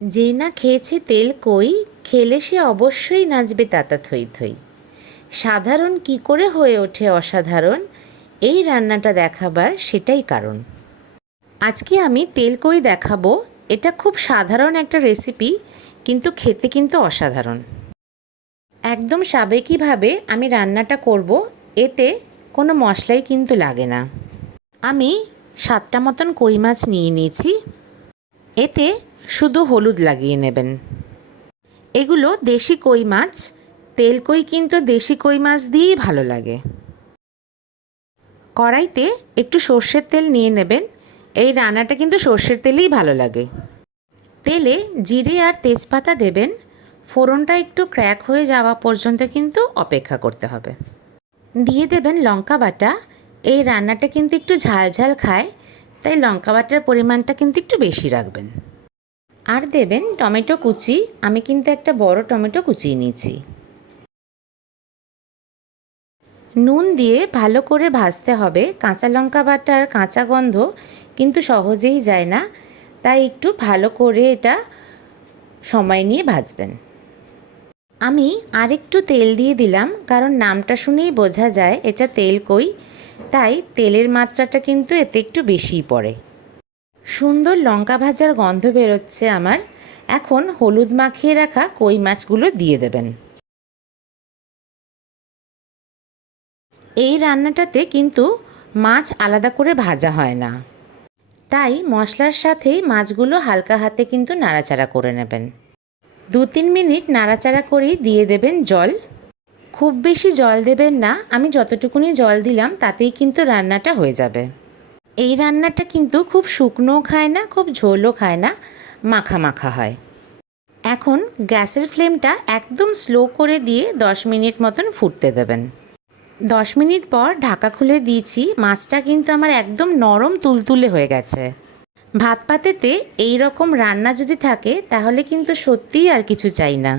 যে না খেয়েছে তেল কই, খেলে সে অবশ্যই নাচবে তাতা থই থই। সাধারণ কি করে হয়ে ওঠে অসাধারণ, এই রান্নাটা দেখাবার সেটাই কারণ। আজকে আমি তেল কই দেখাবো। এটা খুব সাধারণ একটা রেসিপি, কিন্তু খেতে কিন্তু অসাধারণ। একদম সাবেকিভাবে আমি রান্নাটা করব, এতে কোনো মশলাই কিন্তু লাগে না। আমি 7টা মতন কই মাছ নিয়ে নিয়েছি। এতে শুধু হলুদ লাগিয়ে নেবেন। এগুলো দেশি কই মাছ। তেল কই কিন্তু দেশি কই মাছ দিয়েই ভালো লাগে। কড়াইতে একটু সর্ষের তেল নিয়ে নেবেন। এই রান্নাটা কিন্তু সর্ষের তেলেই ভালো লাগে। তেলে জিরে আর তেজপাতা দেবেন। ফোড়নটা একটু ক্র্যাক হয়ে যাওয়া পর্যন্ত কিন্তু অপেক্ষা করতে হবে। দিয়ে দেবেন লঙ্কা বাটা। এই রান্নাটা কিন্তু একটু ঝাল ঝাল খায়, তাই লঙ্কা বাটার পরিমাণটা কিন্তু একটু বেশি রাখবেন। আর দেবেন টমেটো কুচি। আমি কিন্তু একটা বড় টমেটো কুচিয়ে নিয়েছি। নুন দিয়ে ভালো করে ভাজতে হবে। কাঁচা লঙ্কা বাটার কাঁচা গন্ধ কিন্তু সহজেই যায় না, তাই একটু ভালো করে এটা সময় নিয়ে ভাজবেন। আমি আরেকটু তেল দিয়ে দিলাম, কারণ নামটা শুনেই বোঝা যায় এটা তেল কই, তাই তেলের মাত্রাটা কিন্তু এতে একটু বেশিই পড়ে। সুন্দর লঙ্কা ভাজার গন্ধ বেরোচ্ছে আমার। এখন হলুদ মাখিয়ে রাখা কই মাছগুলো দিয়ে দেবেন। এই রান্নাটাতে কিন্তু মাছ আলাদা করে ভাজা হয় না, তাই মশলার সাথেই মাছগুলো হালকা হাতে কিন্তু নাড়াচাড়া করে নেবেন। 2-3 মিনিট নাড়াচাড়া করেই দিয়ে দেবেন জল। খুব বেশি জল দেবেন না, আমি যতটুকুনি জল দিলাম তাতেই কিন্তু রান্নাটা হয়ে যাবে। এই রান্নাটা কিন্তু খুব শুকনোও খায় না, খুব ঝোলও খায় না, মাখা মাখা হয়। এখন গ্যাসের ফ্লেমটা একদম স্লো করে দিয়ে 10 মিনিট মতন ফুটতে দেবেন। 10 মিনিট পর ঢাকা খুলে দিয়েছি। মাছটা কিন্তু আমার একদম নরম তুলতুলে হয়ে গেছে। ভাত পাতেতে এই রকম রান্না যদি থাকে তাহলে কিন্তু সত্যিই আর কিছু চাই না।